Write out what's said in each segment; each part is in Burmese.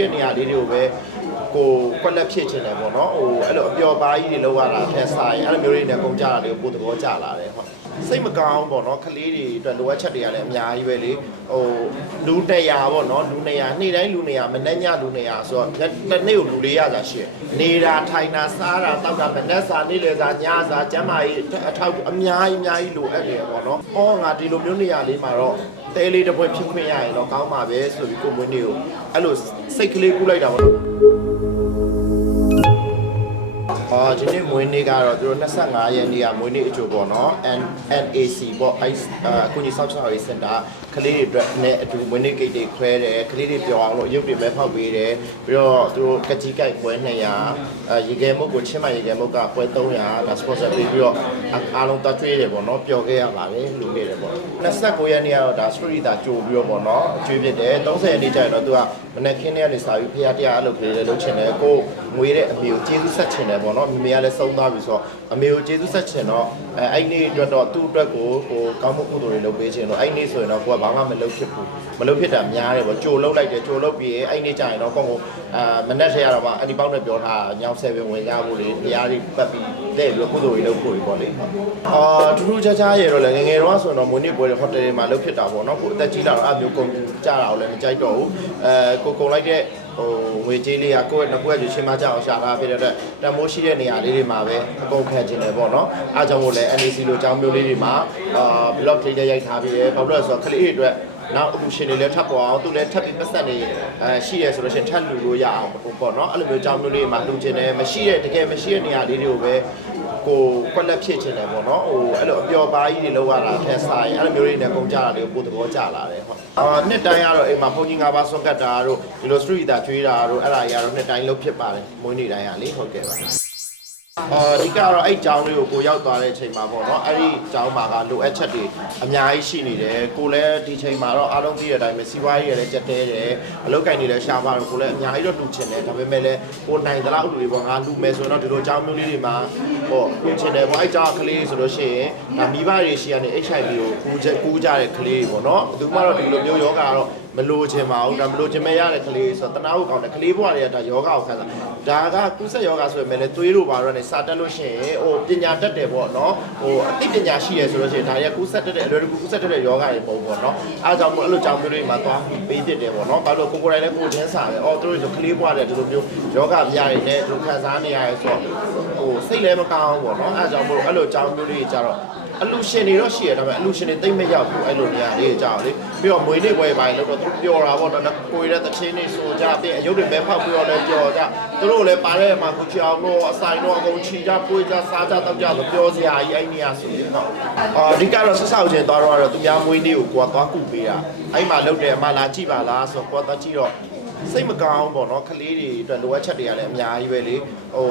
မရှိတဲ့နေရာလေးတွေကိုပဲကိုကွက်လက်ဖြစ်ချင်တယ်ပေါ့နော်ဟိုအဲ့လိုအပျော်ပါးကြီးတွေလောက်ရတာထက်ဆိုင်အဲ့လိုမျိုးတွေနဲ့ကုန်ကြတာတွေကိုပိုသဘောကျလာတယ်ဟုတ်စိတ်မကောင်းပေါ့နော်ကလေးတွေအတွက်လိုအပ်ချက်တွေကလည်းအများကြီးပဲလေဟိုလူ100ပေါ့နော်လူ100နေ့တိုင်းလူ100မနေ့ညလူ100ဆိုတော့တစ်နေ့ကိုလူ400စာရှိတယ်နေတာထိုင်တာစားတာတောက်တာမနေ့စာနေ့လယ်စာညစာကျမ်းမာရေးအထောက်အများကြီးအများကြီးလိုအပ်တယ်ပေါ့နော်ဟောငါဒီလိုမျိုးနေရာလေးမှာတော့တဲလေးတစ်ပွဲဖြစ်ခွင့်ရရင်တော့ကောင်းပါပဲဆိုပြီးကိုမွေးနေ့ကိုအဲ့လို စိတ်ကလေးကူးလိုက်တာပေါ့နော် အာဒီနေ့မွေးနေ့ကတော့သူတို့25ရက်နေ့ကမွေးနေ့အကျိုးပေါ့နော် N NAC ပေါ့အဲအခုညီဆောက်ချောက်ရေးစင်တာကလေးတွေအတွက်နဲ့အတူမွေးနေ့ကိတ်တွေခွဲတယ်ကလေးတွေပျော်အောင်လို့ရုပ်တွေပဲဖောက်ပေးတယ်ပြီးတော့သူတို့ကကြီးကိုက်ပွဲ200အဲရေခဲမုတ်ကိုချင်းမရေခဲမုတ်ကပွဲ300ဒါ sponsor ပေးပြီးတော့အားလုံးတက်ကျွေးတယ်ပေါ့နော်ပျော်ခဲ့ရပါတယ်လူခဲ့တယ်ပေါ့29ရက်နေ့ကတော့ဒါ story ဒါကြိုပြီးတော့ပေါ့နော်အကျွေးဖြစ်တယ်30ရက်နေ့ကျရင်တော့သူကမနေ့ခင်းနေ့ကနေစာပြီးဖရားတရားအလုပ်ကလေးတွေလုပ်ချင်တယ်ကိုငွေတဲ့အမေကိုကျေးဇူးဆက်ချင်တယ်ပေါ့နော်မိမေကလည်းဆုံးသွားပြီဆိုတော့အမေကိုကျေးဇူးဆက်ချင်တော့အဲအဲ့နေ့အတွက်တော့သူ့အတွက်ကိုဟိုကောင်းမှုကုသိုလ်တွေလုပ်ပေးချင်တော့အဲ့နေ့ဆိုရင်တော့ကိုကဘာမှမလုပ်ဖြစ်ဘူးမလုပ်ဖြစ်တာများတယ်ပေါ့ကြိုလုပ်လိုက်တယ်ကြိုလုပ်ပြီးရင်အဲ့နေ့ကျရင်တော့ကိုကိုအာမနေ့ထဲရတော့မှအနီပေါင်းနဲ့ပြောထားညောင်ဆယ်ပင်ဝင်ကြဖို့လေတရားတွေပတ်ပြီးတဲ့ပြီးကုသိုလ်တွေလုပ်ဖို့ပေါ့လေအာထူးထူးခြားခြားရတော့လေငငယ်တော့ဆိုတော့မွေးနေ့ပွဲတွေဟိုတယ်တွေမှာလုပ်ဖြစ်တာပေါ့နော်ကိုအသက်ကြီးလာတော့အမျိုးကုန်ကြတာကိုလည်းမကြိုက်တော့ဘူးအဲကိုကုန်လိုက်တဲ့ ဟိုငွေကြေးလေးကကိုယ့်ရဲ့နှစ်ခွက်ယူချင်းမကြအောင်ရှာတာဖြစ်တဲ့အတွက်တမိုးရှိတဲ့နေရာလေးတွေမှာပဲအကုန်ခံခြင်းတယ်ပေါ့နော်အားကြောင့်မို့လဲ NEC လိုအကြောင်းမျိုးလေးတွေမှာအာ blog လေးတွေရိုက်ထားပြီးတယ်ဘာလို့လဲဆိုတော့ခလေးတွေအတွက် နောက်အခုရှင်တွေလည်းထပ်ပေါ်အောင်သူလည်းထပ်ပြီးပတ်သက်နေအဲရှိရဆိုလို့ရှင်ထပ်လူလို့ရအောင်ပေါ့နော်အဲ့လိုမျိုးအကြောင်းမျိုးလေးတွေမှာလူချင်းတယ်မရှိတဲ့တကယ်မရှိတဲ့နေရာလေးတွေကိုပဲကိုကွက်လက်ဖြစ်ခြင်းတယ်ပေါ့နော်ဟိုအဲ့လိုအပျော်ပါးကြီးတွေလောက်ရတာထက်ဆိုင်အဲ့လိုမျိုးတွေနဲ့ကုန်ကြတာတွေကိုပိုသဘောကျလာတယ်ဟုတ်အာနှစ်တိုင်းကတော့အိမ်မှာဘုန်းကြီး၅ပါးဆွန့်ကတ်တာတို့ဒီလို street တာကျွေးတာတို့အဲ့ဒါကြီးကတော့နှစ်တိုင်းလုပ်ဖြစ်ပါတယ်မွေးနေ့တိုင်းကလေဟုတ်ကဲ့ပါ အာဒီကတော့အဲ့ကျောင်းလေးကိုကိုရောက်သွားတဲ့အချိန်မှာပေါ့နော်အဲ့ဒီကျောင်းမှာကလိုအပ်ချက်တွေအများကြီးရှိနေတယ်ကိုလည်းဒီချိန်မှာတော့အားလုံးသိတဲ့အတိုင်းပဲစီးပွားရေးရလည်းကြက်တဲတယ်အလုပ်ကိုင်တွေလည်းရှားပါတော့ကိုလည်းအများကြီးတော့လူချင်တယ်ဒါပေမဲ့လည်းကိုနိုင်သလောက်လူတွေပေါ့ငါလူမယ်ဆိုရင်တော့ဒီလိုကျောင်းမျိုးလေးတွေမှာ ဟောလူချင်တယ်ပေါ့အဲ့ကျောင်းကလေးဆိုလို့ရှိရင်ဒါမိဘတွေရှိရနေ HIV ကိုကူးချက်ကူးကြတဲ့ကလေးတွေပေါ့နော်ဘယ်သူမှတော့ဒီလိုမျိုးယောဂကတော့မလိုချင်ပါဘူးဒါမလိုချင်မဲ့ရတဲ့ကလေးဆိုတော့တနာဖို့ကောင်းတယ်ကလေးဘဝတွေကဒါယောဂကိုခံစားဒါကကုသယောဂဆိုပေမဲ့လည်းသွေးတို့ပါတော့နေစာတက်လို့ရှိရင်ဟိုပညာတတ်တယ်ပေါ့နော်ဟိုအသိပညာရှိရဆိုလို့ရှိရင်ဒါတွေကကုသတက်တဲ့အလွယ်တကူကုသတက်တဲ့ယောဂတွေပုံပေါ့နော်အားကြောင့်မို့အဲ့လိုကြောင့်မျိုးတွေမှာသွားပြီးပေးဖြစ်တယ်ပေါ့နော်ဘာလို့ကိုကိုယ်တိုင်လည်းကိုယ်ချင်းစားတယ်အော်သူတို့ဆိုကလေးဘဝတွေဒီလိုမျိုးယောဂပြရတယ်နဲ့သူခံစားနေရတယ်ဆိုတော့ဟို စိတ်လည်းမကောင်းဘူးပေါ့နော်အားကြောင့်မို့အဲ့လိုကြောင့်မျိုးတွေကြတော့အလူရှင်တွေတော့ရှိရဒါပေမဲ့အလူရှင်တွေတိတ်မရောက်ဘူးအဲ့လိုနေရာလေးကြောက်လေပြီးတော့မွေးနေ့ပွဲပိုင်းလို့တော့သူပျော်တာပေါ့နော်ကိုယ်ရဲ့တချင်းတွေဆိုကြပြီးအယုတ်တွေပဲဖောက်ပြီးတော့လည်းပျော်ကြသူတို့လည်းပါတဲ့မှာကိုချအောင်တော့အဆိုင်တော့အကုန်ချီကြပွေးကြစားကြတောက်ကြလို့ပျော်စရာကြီးအဲ့နေရာဆိုရင်တော့အာဒီကတော့ဆက်ဆောက်ခြင်းသွားတော့တော့သူများမွေးနေ့ကိုကိုကသွားကူပေးတာအဲ့မှာလုပ်တယ်အမလာကြည့်ပါလားဆိုတော့ကိုကသွားကြည့်တော့ စိတ်မကောင်းပေါ့နော်ကလေးတွေအတွက်လိုအပ်ချက်တွေကလည်းအများကြီးပဲလေဟို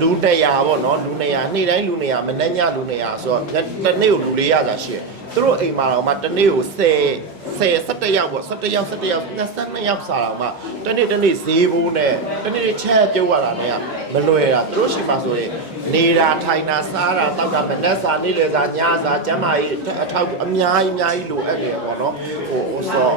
လူ100ပေါ့နော်လူ100နေ့တိုင်းလူ100မနေ့ညလူ100ဆိုတော့တစ်နေ့ကိုလူ400စာရှိတယ်သူတို့အိမ်မှာတော့မှတစ်နေ့ကို10 10 17ယောက်ပေါ့17ယောက်17ယောက်22ယောက်စားတော့မှတစ်နေ့တစ်နေ့ဈေးဘိုးနဲ့တစ်နေ့ချက်ပြုတ်ရတာနဲ့မလွယ်တာသူတို့ရှိမှဆိုရင်နေတာထိုင်တာစားတာတောက်တာမနေ့စာနေ့လယ်စာညစာကျမ်းမာရေးအထောက်အများကြီးအများကြီးလိုအပ်တယ်ပေါ့နော်ဟိုဟိုဆို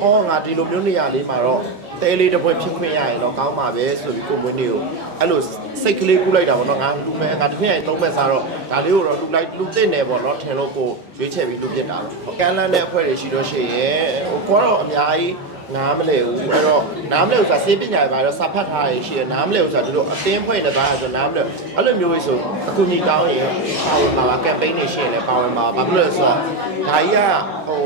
ဟောငါဒီလိုမျိုးနေရာလေးမှာတော့တဲလေးတစ်ပွဲဖြစ်ခွင့်ရရင်တော့ကောင်းပါပဲဆိုပြီးကိုမွေးနေ့ကိုအဲ့လို စိတ်ကလေးကူးလိုက်တာပေါ့နော်ငါလူမဲငါတစ်ဖက်ရင်သုံးဘက်စားတော့ဒါလေးကိုတော့လူလိုက်လူသိနေပေါ့နော်ထင်လို့ကိုရွေးချယ်ပြီးလူပြစ်တာပေါ့ကမ်းလန်းတဲ့အဖွဲ့တွေရှိလို့ရှိရင်ဟိုကိုကတော့အများကြီးနားမလဲဘူးအဲ့တော့နားမလဲဘူးဆိုတာစေပညာတွေပါတော့စာဖတ်ထားရရှိရနားမလဲဘူးဆိုတာဒီလိုအတင်းဖွဲ့နေသွားရဆိုနားမလဲအဲ့လိုမျိုးဆိုအခုညီတောင်းရင်ပါဝင်ပါပါကမ်ပိန်းတွေရှိရင်လည်းပါဝင်ပါဘာဖြစ်လို့လဲဆိုတော့ဒါကြီးကဟို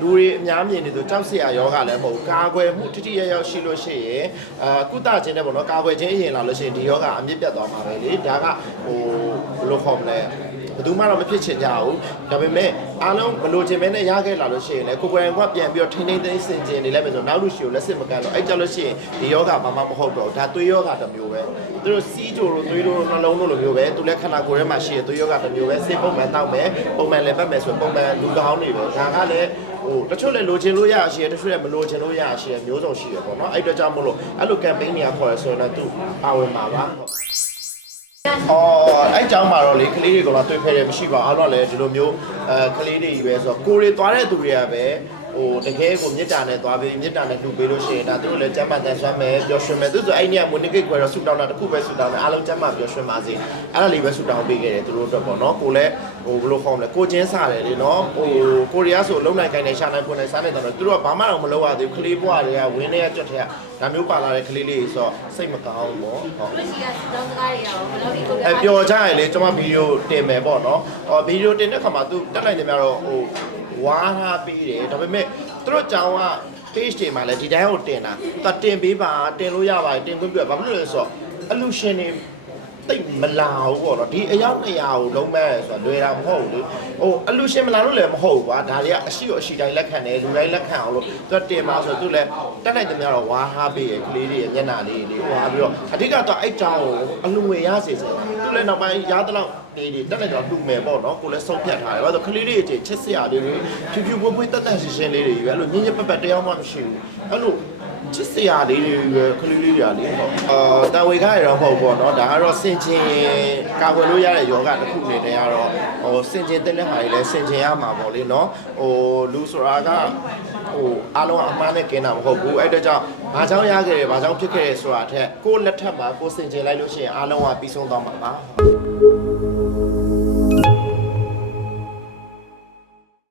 လူတွေအများမြင်နေသူကြောက်စရာယောဂလည်းမဟုတ်ဘူးကာကွယ်မှုတိတိယရောက်ရှိလို့ရှိရင်အာကုသခြင်းနဲ့ပေါ့နော်ကာကွယ်ခြင်းအရင်လာလို့ရှိရင်ဒီယောဂအမြင့်ပြတ်သွားမှာပဲလေဒါကဟိုဘယ်လိုခေါ်မလဲဘယ်သူမှတော့မဖြစ်ချင်ကြဘူးဒါပေမဲ့အားလုံးမလိုချင်မဲနဲ့ရခဲ့လာလို့ရှိရင်လည်းကိုယ်ကိုယ်တိုင်ကပြန်ပြီးတော့ထိန်းထိန်းသိမ်းသိမ်းစင်ကျင်နေလိုက်မယ်ဆိုနောက်လူရှိကိုလက်စစ်မကန်တော့အဲ့ကြောင့်လို့ရှိရင်ဒီယောဂဘာမှမဟုတ်တော့ဘူးဒါသွေးယောဂတစ်မျိုးပဲသူတို့စီးကြိုတို့သွေးတို့နှလုံးတို့လိုမျိုးပဲသူလည်းခန္ဓာကိုယ်ထဲမှာရှိရသွေးယောဂတစ်မျိုးပဲစိတ်ပုံမှန်တောက်မယ်ပုံမှန်လည်းပတ်မယ်ဆိုပုံမှန်လူကောင်းနေပဲဒါကလည်း ဟိုတချို့လည်းလိုချင်လို့ရရှိရတချို့လည်းမလိုချင်လို့ရရှိရမျိုးစုံရှိရပေါ့နော်အဲ့အတွက်ကြောင့်မို့လို့အဲ့လို campaign တွေကခေါ်ရဆိုရင်တော့သူပါဝင်ပါပါဟုတ်အော်အဲ့ကြောင်းမှာတော့လေကလေးတွေကတော့တွေ့ဖဲတယ်မရှိပါဘူးအားလုံးကလည်းဒီလိုမျိုးအဲကလေးတွေကြီးပဲဆိုတော့ကိုရီသွားတဲ့သူတွေကပဲ ဟဟိုတကယ်ကိုမြစ်တာနဲ့သွားပြီးမြစ်တာနဲ့လှူပေးလို့ရှိရင်ဒါသူတို့လည်းကျမ်းမာတန်ဆွမ်းမယ်ပျော်ရွှင်မယ်သူဆိုအဲ့ဒီကမွေးနေ့ကိတ်ခွဲတော့ဆူတောင်းတာတစ်ခုပဲဆူတောင်းတယ်အားလုံးကျမ်းမာပျော်ရွှင်ပါစေအဲ့ဒါလေးပဲဆူတောင်းပေးခဲ့တယ်သူတို့အတွက်ပေါ့နော်ကိုလည်းဟိုဘယ်လိုခေါ်မလဲကိုချင်းစားတယ်လေနော်ဟိုကိုရီးယားဆိုလုံနိုင်ကိုင်းနေရှာနိုင်ပွင့်နေစားနေတော့သူတို့ကဘာမှတော့မလုပ်ရသေးဘူးကလေးဘွားတွေကဝင်းတွေကကြွက်တွေကဒါမျိုးပါလာတဲ့ကလေးလေးဆိုတော့စိတ်မကောင်းဘူးပေါ့ဟုတ်တို့ရှိကတောင်းစကားတွေရောဘယ်လိုဒီကိုအဲပျော်ကြရင်လေကျွန်မဗီဒီယိုတင်မယ်ပေါ့နော်။အော်ဗီဒီယိုတင်တဲ့ခါမှာသူတက်လိုက်တယ်များတော့ဟို ဝါထားပြီးတယ်ဒါပေမဲ့သူတို့ကြောင်က page တွေမှာလည်းဒီတိုင်းကိုတင်တာ။သူတင်ပေးပါတင်လို့ရပါတယ်တင်ခွင့်ပြုဘာဖြစ်လို့လဲဆိုတော့အလူရှင်တွေ တိတ်မလာဘူးပေါ့နော်ဒီအယောက်200ကိုလုံးမဲ့ဆိုတော့လွယ်တာမဟုတ်ဘူးလေဟိုအလူရှင်မလာလို့လည်းမဟုတ်ဘူးကွာဒါတွေကအရှိရောအရှိတိုင်းလက်ခံတယ်လူတိုင်းလက်ခံအောင်လို့သူတင်ပါဆိုတော့သူလည်းတက်လိုက်တယ်များတော့ဝါဟာပေးရကလေးတွေရဲ့မျက်နှာလေးတွေဝါပြီးတော့အဓိကတော့အဲ့ကြောင်ကိုအလူငွေရစေစသူလည်းနောက်ပိုင်းရသလောက်နေတွေတက်လိုက်တော့တူမယ်ပေါ့နော်ကိုလည်းဆုံးဖြတ်ထားတယ်ဘာလို့ကလေးလေးတွေချစ်စရာလေးတွေဖြူဖြူပွေးပွေးတက်တက်ရှင်းရှင်းလေးတွေယူအဲ့လိုညင်ညင်ပက်ပက်တယောက်မှမရှိဘူးအဲ့လို ချစ်စရာလေးတွေပဲခလေးလေးတွေလေဟုတ်အာတန်ဝေခါရတော့မဟုတ်ပေါ့နော်ဒါကတော့စင်ချင်းကာကွယ်လို့ရတဲ့ယောဂတစ်ခုအနေနဲ့ကတော့ဟိုစင်ချင်းတဲ့တဲ့ဟာတွေလည်းစင်ချင်းရမှာပေါ့လေနော်ဟိုလူဆိုတာကဟိုအားလုံးအမှားနဲ့ကင်းတာမဟုတ်ဘူးအဲ့တော့ကြောင့်ဘာကြောင့်ရခဲ့တယ်ဘာကြောင့်ဖြစ်ခဲ့တယ်ဆိုတာအထက်ကိုယ့်လက်ထက်မှာကိုယ်စင်ချင်းလိုက်လို့ရှိရင်အားလုံးကပြီးဆုံးသွားမှာပါ